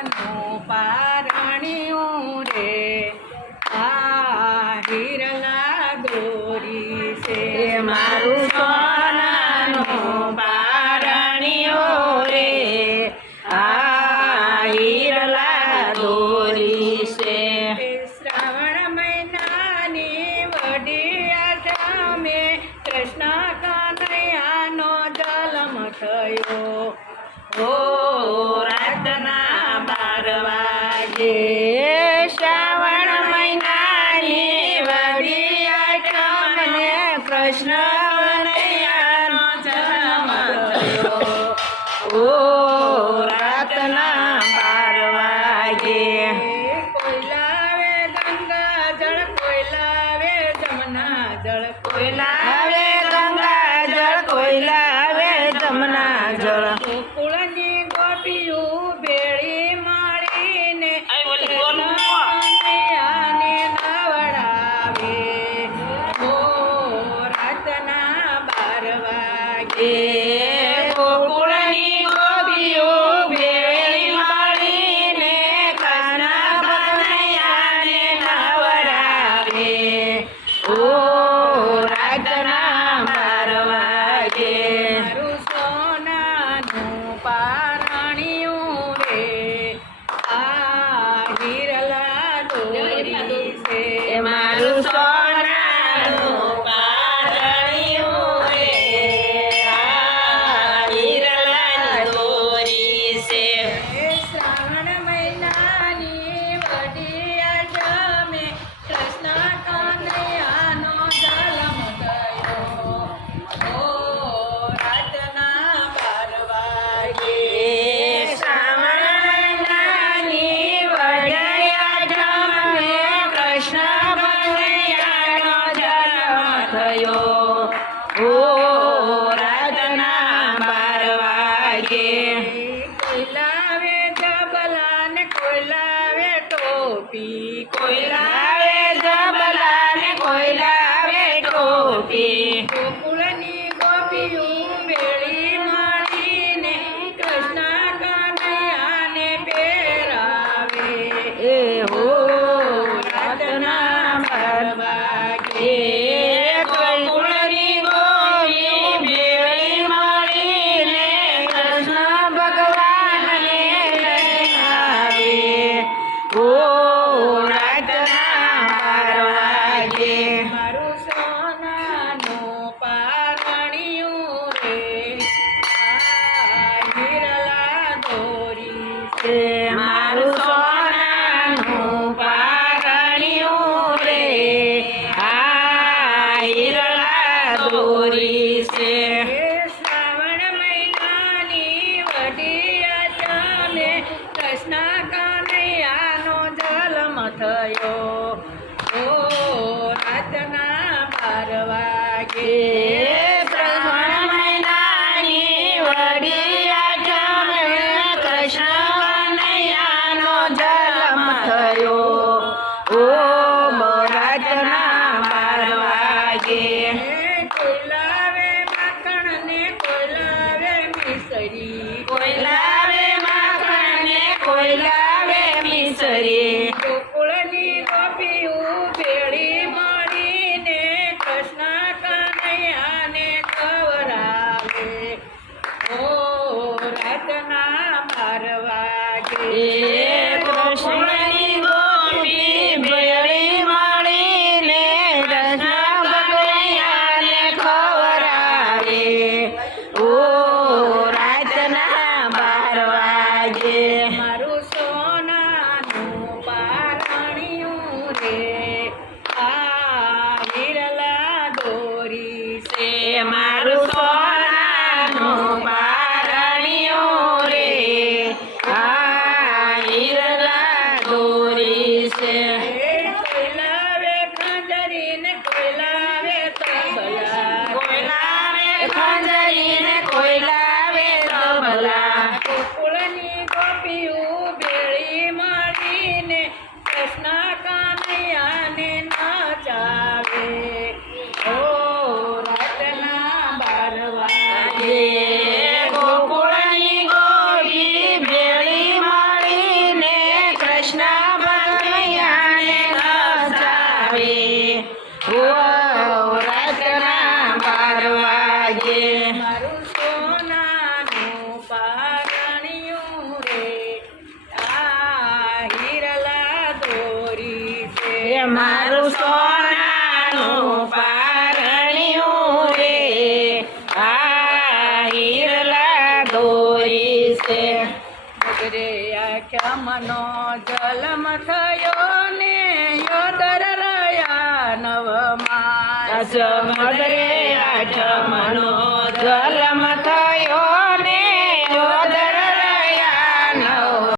સોનાનું પારણિયું રે આ હિરલા દોરી છે મારું સોનાનું પારણિયું રે આ હિરલા દોરી છે શ્રાવણ મહિનાની વડી આઠમે કૃષ્ણ કનૈયાનો જન્મ થયો ઓ રાતના 12 વાગે શ્રાવણ મહિનાની વડી આઠમને કૃષ્ણ કનૈયાનો જન્મ થયો ઓ રાતના 12 વાગે કોઈ લાવે ગંગા જળ કોઈ લાવે જમના જળ કોઈ લાવે ગંગા જળ કોઈ લાવે જમના જળ ગોકુળની ગોપીઓ ભેળી મળીને કનૈયાને નવડાવે ઓ રાતના 12 વાગે ગોકુળની ગોપીઓ ભેળી મળીને કૃષ્ણ કનૈયાને નવરાવે ઓ રાતના 12 વાગે મારું સોનાનું પારણિયું રે આ હિરલા દોરી છે મારું સોનાનું પારણિયું રે આ હિરલાની દોરી છે શ્રાવણ મહિનાની વડી આઠમે કૃષ્ણ કનૈયાનો જન્મ થયો ઓ રાતના 12 વાગે શ્રાવણ મહિનાની વડી આઠમે કૃષ્ણ કનૈયાનો જન્મ થયો ઓ રાતના 12 વાગે કોઈ લાવે જબલા ને કોઈ લાવે ટોપી કોઈ લાવે જબલા ને કોઈ લાવે ટોપી ગોકુળની ગોપીઓ ભેળી મળીને કૃષ્ણ કનૈયાને પહેરાવે એ હો રાતના 12 વાગે ગોકુળની ગોપી ભેળી મળીને કૃષ્ણ ભગવાનને લઈ આવે ઓ રાતના 12 વાગે મારું સોનાનું પારણિયું રે આ હિરલા દોરી છે મારું સોનાનું પારણિયું રે આ હિરલા દોરી છે શ્રાવણ મહિનાની વડી આઠમે કૃષ્ણ કનૈયાનો જન્મ થયો ઓ રાતના 12 વાગે શ્રાવણ મહિનાની વડી આઠમે કૃષ્ણ કનૈયાનો જન્મ થયો ઓ રાતના 12 વાગે કોઈ લાવે માખણ ને કોઈ લાવે મિસરી કોઈ લાવે માખણ ને કોઈ લાવે મિસરી ગોકુળની ગોપીઓ ભેળી મળીને કૃષ્ણ કનૈયાને ખવડાવે ઓ રાતના 12 વાગે કૃષ્ણની ગોપી ભેળી મળીને કૃષ્ણ કનૈયાને ખવડાવે ઓ રાતના 12 વાગે મારું સોનાનું પારણિયું રે આ હિરલા દોરી છે મારું સોનાનું પારણિયું રે આ હિરલા રામનો જન્મ થયો ને યોદર રહ્યા નવમાં સમુદ્રે